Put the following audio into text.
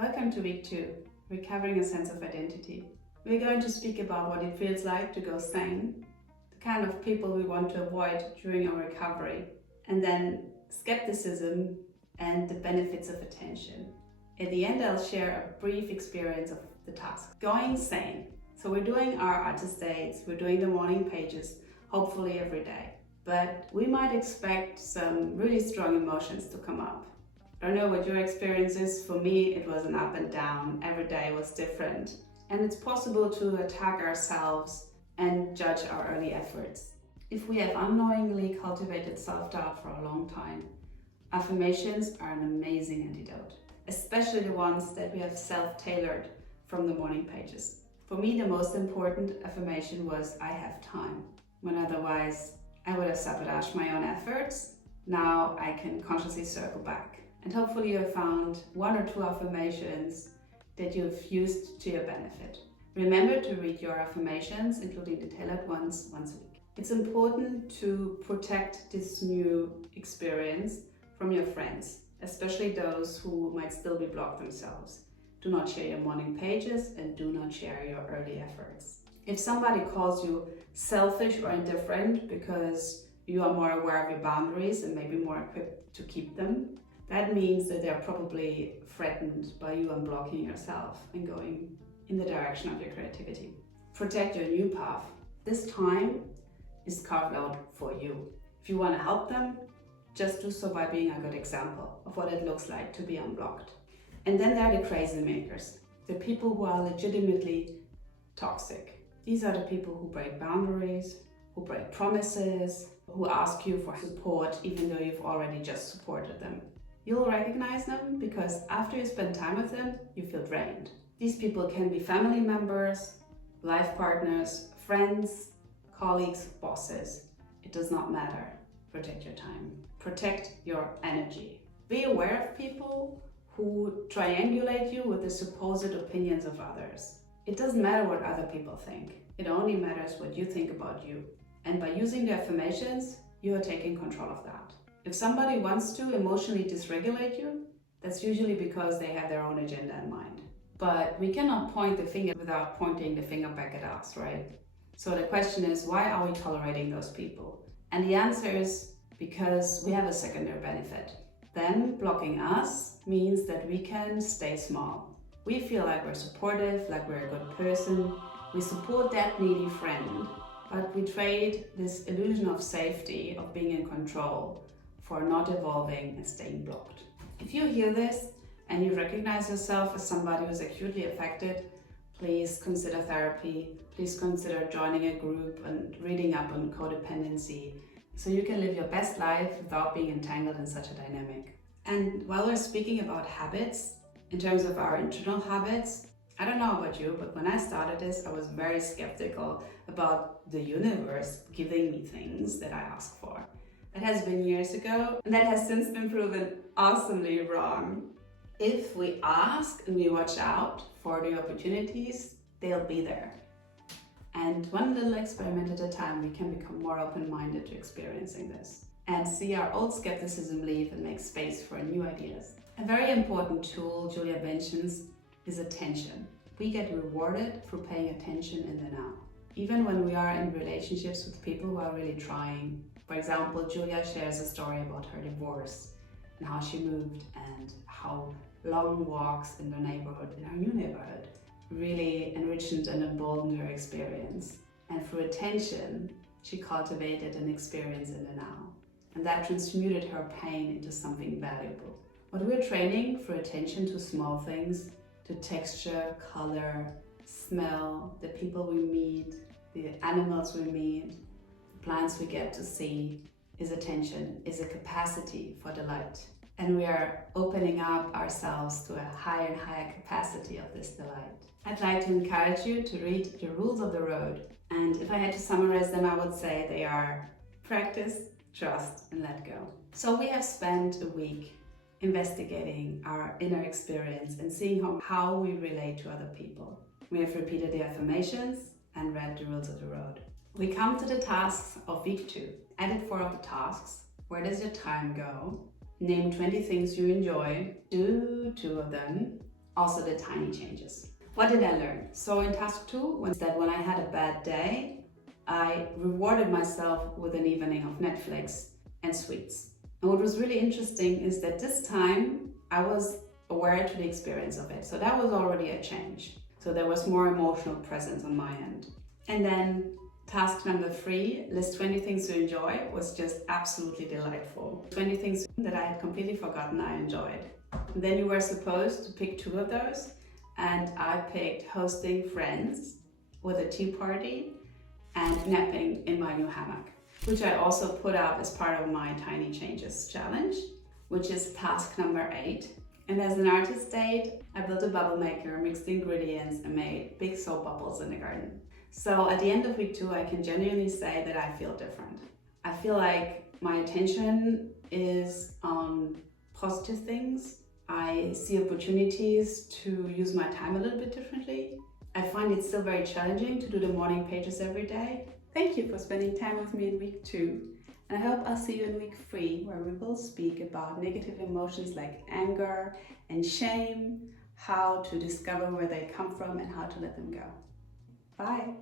Welcome to week 2, Recovering a Sense of Identity. We're going to speak about what it feels like to go sane, the kind of people we want to avoid during our recovery, and then skepticism and the benefits of attention. At the end, I'll share a brief experience of the task. Going sane. So we're doing our artist dates, we're doing the morning pages, hopefully every day. But we might expect some really strong emotions to come up. I don't know what your experience is. For me, it was an up and down. Every day was different. And it's possible to attack ourselves and judge our early efforts. If we have unknowingly cultivated self-doubt for a long time, affirmations are an amazing antidote, especially the ones that we have self-tailored from the morning pages. For me, the most important affirmation was, I have time. When otherwise, I would have sabotaged my own efforts. Now I can consciously circle back. And hopefully you have found 1 or 2 affirmations that you've used to your benefit. Remember to read your affirmations, including the tailored ones, once a week. It's important to protect this new experience from your friends, especially those who might still be blocked themselves. Do not share your morning pages and do not share your early efforts. If somebody calls you selfish or indifferent because you are more aware of your boundaries and maybe more equipped to keep them, that means that they're probably threatened by you unblocking yourself and going in the direction of your creativity. Protect your new path. This time is carved out for you. If you want to help them, just do so by being a good example of what it looks like to be unblocked. And then there are the crazy makers, the people who are legitimately toxic. These are the people who break boundaries, who break promises, who ask you for support even though you've already just supported them. You'll recognize them because after you spend time with them, you feel drained. These people can be family members, life partners, friends, colleagues, bosses. It does not matter. Protect your time. Protect your energy. Be aware of people who triangulate you with the supposed opinions of others. It doesn't matter what other people think. It only matters what you think about you. And by using the affirmations, you are taking control of that. If somebody wants to emotionally dysregulate you, that's usually because they have their own agenda in mind. But we cannot point the finger without pointing the finger back at us, right? So the question is, why are we tolerating those people? And the answer is because we have a secondary benefit. Then blocking us means that we can stay small. We feel like we're supportive, like we're a good person. We support that needy friend, but we trade this illusion of safety, of being in control, for not evolving and staying blocked. If you hear this and you recognize yourself as somebody who's acutely affected, please consider therapy. Please consider joining a group and reading up on codependency so you can live your best life without being entangled in such a dynamic. And while we're speaking about habits, in terms of our internal habits, I don't know about you, but when I started this, I was very skeptical about the universe giving me things that I ask for. That has been years ago, and that has since been proven awesomely wrong. If we ask and we watch out for the opportunities, they'll be there. And one little experiment at a time, we can become more open-minded to experiencing this and see our old skepticism leave and make space for new ideas. A very important tool Julia mentions is attention. We get rewarded for paying attention in the now. Even when we are in relationships with people who are really trying. For example, Julia shares a story about her divorce and how she moved and how long walks in her neighborhood, in her new neighborhood, really enriched and emboldened her experience. And through attention, she cultivated an experience in the now. And that transmuted her pain into something valuable. What we're training through attention to small things, to texture, color, smell, the people we meet, the animals we meet, the plants we get to see, is attention, is a capacity for delight. And we are opening up ourselves to a higher and higher capacity of this delight. I'd like to encourage you to read The Rules of the Road. And if I had to summarize them, I would say they are practice, trust, and let go. So we have spent a week investigating our inner experience and seeing how we relate to other people. We have repeated the affirmations and read the rules of the road. We come to the tasks of week 2. Edit 4 of the tasks. Where does your time go? Name 20 things you enjoy. Do 2 of them. also the tiny changes. What did I learn? So in task 2 was that when I had a bad day, I rewarded myself with an evening of Netflix and sweets. And what was really interesting is that this time I was aware to the experience of it. So that was already a change. So there was more emotional presence on my end. And then task number 3, list 20 things to enjoy, was just absolutely delightful. 20 things that I had completely forgotten I enjoyed. And then you were supposed to pick 2 of those, and I picked hosting friends with a tea party and napping in my new hammock, which I also put up as part of my Tiny Changes challenge, which is task number 8. And as an artist date, I built a bubble maker, mixed the ingredients, and made big soap bubbles in the garden. So at the end of week 2, I can genuinely say that I feel different. I feel like my attention is on positive things. I see opportunities to use my time a little bit differently. I find it still very challenging to do the morning pages every day. Thank you for spending time with me in week 2. And I hope I'll see you in week 3, where we will speak about negative emotions like anger and shame, how to discover where they come from and how to let them go. Bye.